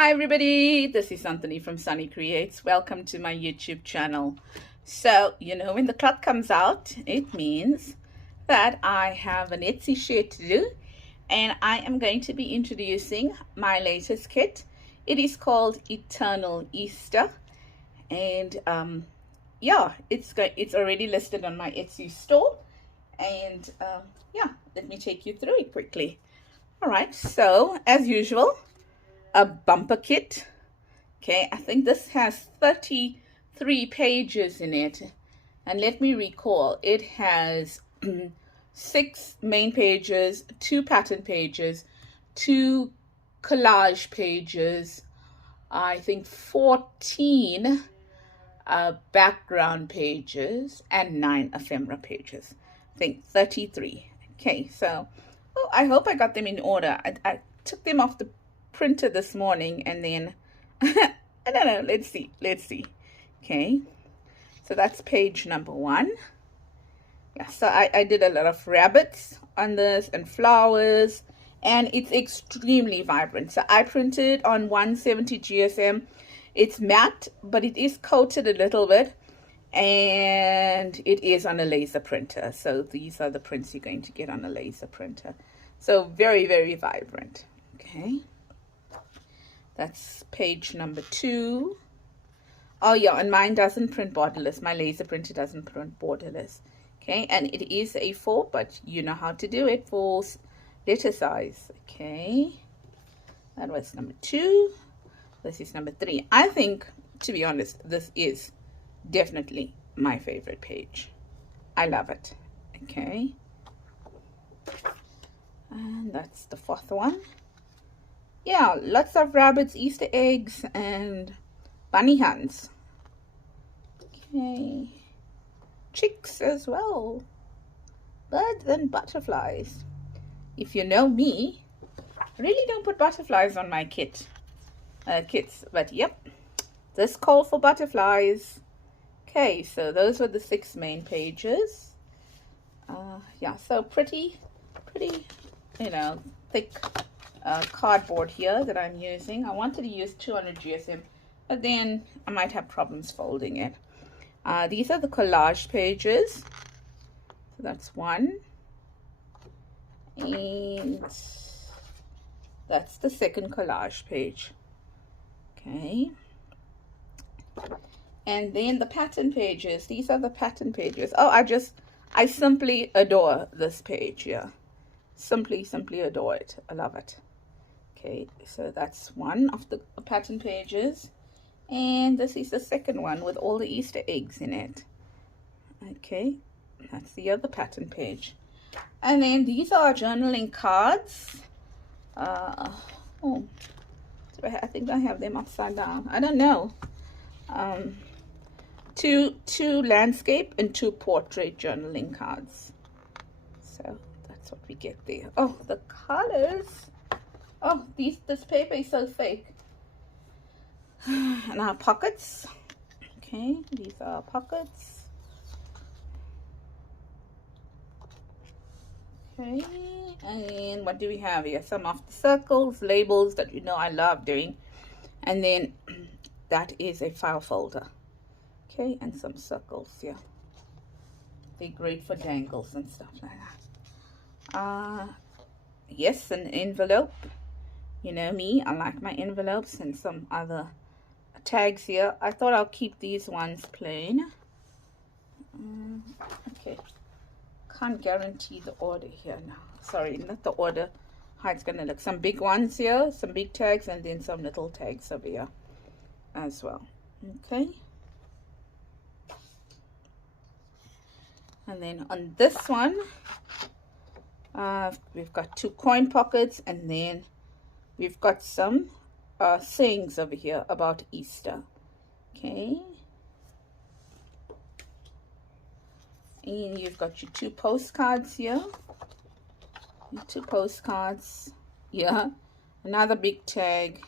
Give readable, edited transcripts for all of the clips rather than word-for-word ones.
Hi everybody, this is Anthony from Sunny Creates. Welcome to my YouTube channel. So, when the clock comes out, it means that I have an Etsy share to do, and I am going to be introducing my latest kit. It is called Eternal Easter, and yeah, it's already listed on my Etsy store, and yeah, let me take you through it quickly. All right, so as usual, a bumper kit. Okay, I think this has 33 pages in it. And let me recall, it has 6 main pages, 2 pattern pages, 2 collage pages, I think 14 background pages, and 9 ephemera pages. I think 33. Okay, so I hope I got them in order. I took them off the printer this morning, and then I don't know, let's see. Okay, so that's page number 1. Yeah, so I did a lot of rabbits on this and flowers, and it's extremely vibrant. So I printed on 170 GSM. It's matte, but it is coated a little bit, and it is on a laser printer. So these are the prints you're going to get on a laser printer. So very, very vibrant. Okay, that's page number 2. Oh yeah, and mine doesn't print borderless. My laser printer doesn't print borderless. Okay, and it is A4, but you know how to do it for letter size. Okay, that was number 2. This is number 3. I think, to be honest, this is definitely my favorite page. I love it. Okay, and that's the 4th one. Yeah, lots of rabbits, Easter eggs, and bunny hands. Okay, chicks as well, birds and butterflies. If you know me, I really don't put butterflies on my kits, but yep, this called for butterflies. Okay, so those were the 6 main pages. Yeah, so pretty, thick cardboard here that I'm using. I wanted to use 200 GSM, but then I might have problems folding it. These are the collage pages. So that's 1, and that's the 2nd collage page. Okay, and then the pattern pages. These are the pattern pages. Oh, I simply adore this page here. Simply adore it. I love it. Okay, so that's 1 of the pattern pages, and this is the 2nd one with all the Easter eggs in it. Okay, that's the other pattern page. And then these are journaling cards. Oh, I think I have them upside down. I don't know. 2 landscape and 2 portrait journaling cards. So that's what we get there. Oh, the colors. Oh, this paper is so fake. And our pockets. Okay, these are our pockets. Okay, and what do we have here? Some of the circles, labels that you know I love doing. And then that is a file folder. Okay, and some circles here. They're great for dangles and stuff like that. Yes, an envelope. You know me, I like my envelopes, and some other tags here. I thought I'll keep these ones plain. Okay, can't guarantee the order here now. Sorry, not the order, how it's gonna look. Some big ones here, some big tags, and then some little tags over here as well. Okay, and then on this one, we've got 2 coin pockets, and then we've got some sayings over here about Easter. Okay, and you've got your 2 postcards here. Your 2 postcards. Yeah, another big tag,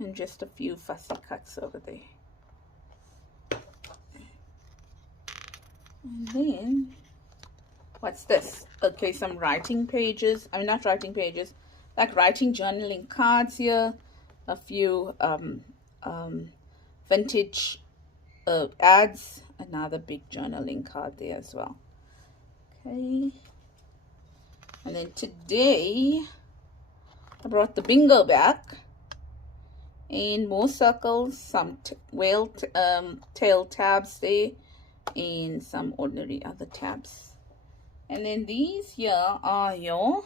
and just a few fussy cuts over there. And then what's this? Okay, some writing pages. I mean, not writing pages, like writing journaling cards here. a few vintage ads, another big journaling card there as well. Okay, and then today I brought the bingo back, and more circles, some whale tail tabs there, and some ordinary other tabs. And then these here are your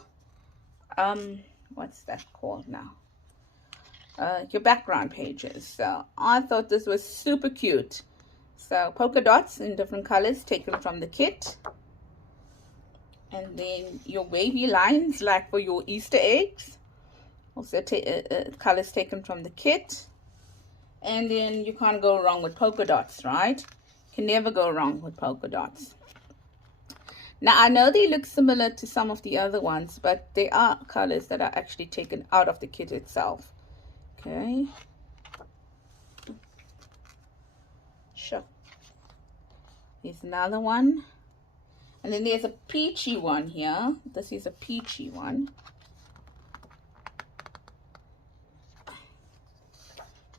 what's that called now? Your background pages. So I thought this was super cute. So polka dots in different colors taken from the kit. And then your wavy lines like for your Easter eggs. Also colors taken from the kit. And then you can't go wrong with polka dots, right? Can never go wrong with polka dots. Now I know they look similar to some of the other ones, but they are colors that are actually taken out of the kit itself. Okay. Sure. Here's another one. And then there's a peachy one here. This is a peachy one.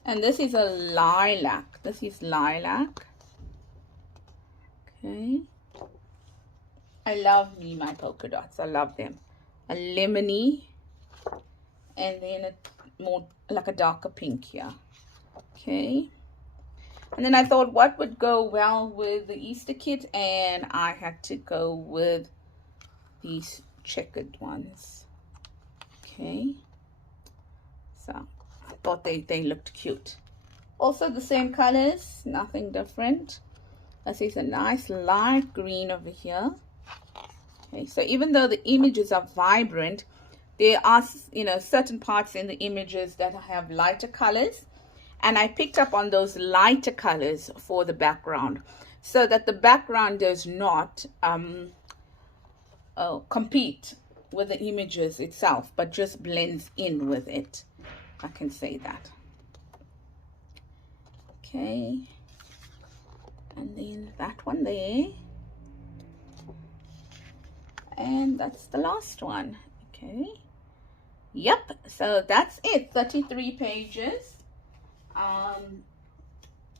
And this is a lilac. This is lilac. Okay. I love me my polka dots. I love them. A lemony. And then a more like a darker pink here. Okay. And then I thought what would go well with the Easter kit, and I had to go with these checkered ones. Okay. So I thought they looked cute. Also the same colors, nothing different. This is a nice light green over here. Okay, so even though the images are vibrant, there are, certain parts in the images that have lighter colors, and I picked up on those lighter colors for the background so that the background does not compete with the images itself, but just blends in with it. I can say that. Okay, and then that one there, and that's the last one. Okay, yep, so that's it. 33 pages.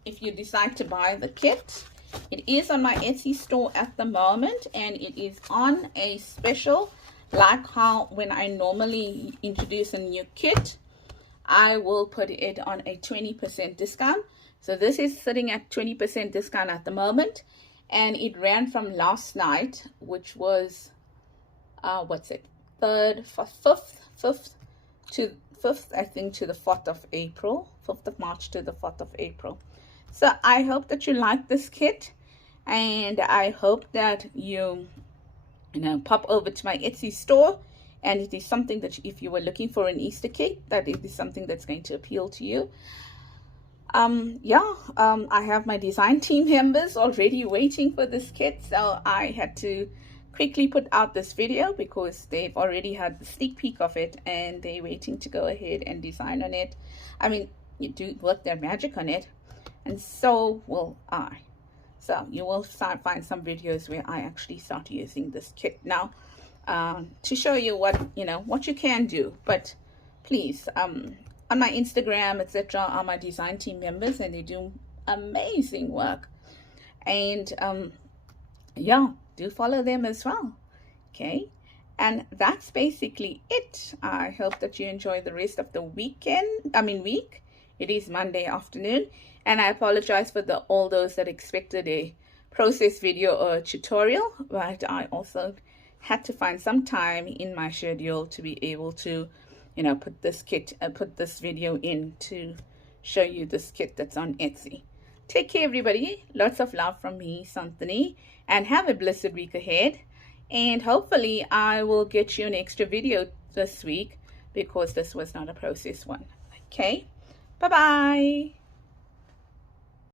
If you decide to buy the kit, it is on my Etsy store at the moment, and it is on a special, like how when I normally introduce a new kit, I will put it on a 20% discount. So this is sitting at 20% discount at the moment, and it ran from last night, which was what's it, 3rd, 5th, I think, to the 4th of April, 5th of March to the 4th of April. So I hope that you like this kit, and I hope that you pop over to my Etsy store, and it is something that if you were looking for an Easter kit, that it is something that's going to appeal to you. I have my design team members already waiting for this kit, so I had to quickly put out this video because they've already had the sneak peek of it, and they're waiting to go ahead and design on it. I mean, you do work their magic on it, and so will I. So you will find some videos where I actually start using this kit now to show you what you can do. But please, on my Instagram, etc., are my design team members, and they do amazing work. And do follow them as well. Okay, and that's basically it. I hope that you enjoy the rest of the week. It is Monday afternoon, and I apologize for all those that expected a process video or a tutorial, but I also had to find some time in my schedule to be able to put this video in to show you this kit that's on Etsy. Take care, everybody. Lots of love from me, Santhony, and have a blessed week ahead. And hopefully I will get you an extra video this week because this was not a process one. Okay, bye-bye.